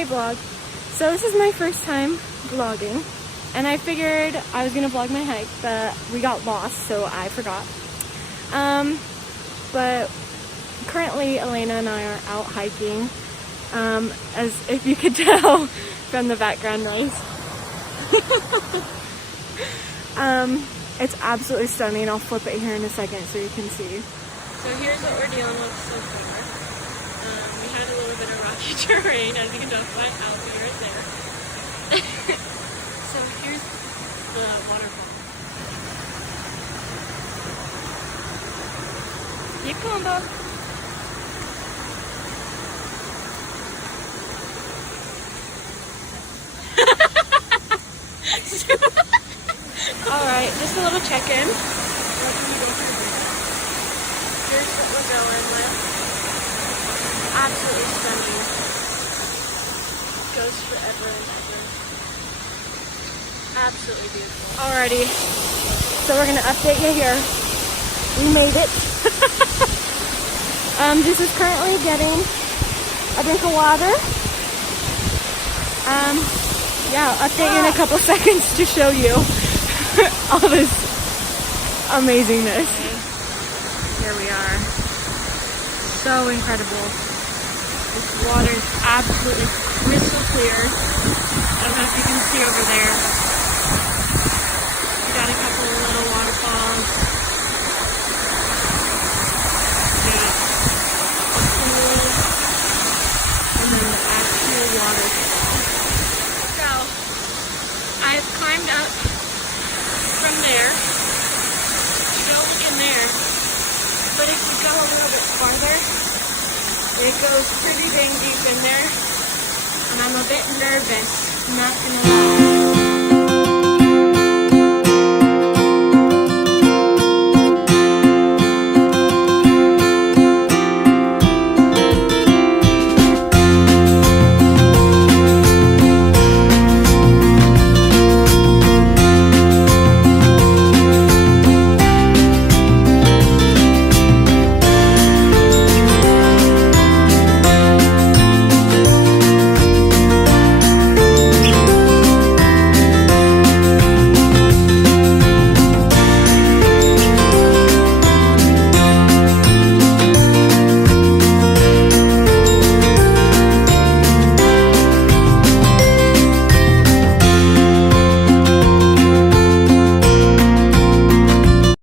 Hey vlog. So this is my first time vlogging, and I figured I was gonna vlog my hike, but we got lost, so I forgot. But currently Elena and I are out hiking, as if you could tell from the background noise. It's absolutely stunning. I'll flip it here in a second so you can see. So here's what we're dealing with so far. We had a little bit of rocky terrain, as you can tell by out here right there. So here's the waterfall. Keep going, Bob. Alright, just a little check-in. Here's what we're going with. Absolutely stunning. Goes forever and ever. Absolutely beautiful. Alrighty, so we're gonna update you here. We made it. This is currently getting a drink of water. Yeah, I'll update you in a couple seconds to show you all this amazingness. Here we are. So incredible. This water is absolutely crystal clear. I don't know if you can see over there. We got a couple of little waterfalls. Yeah. Pool. And then the actual waterfall. So, I've climbed up from there to go in there. But if you go a little bit farther, it goes pretty dang deep in there, and I'm a bit nervous, not gonna lie.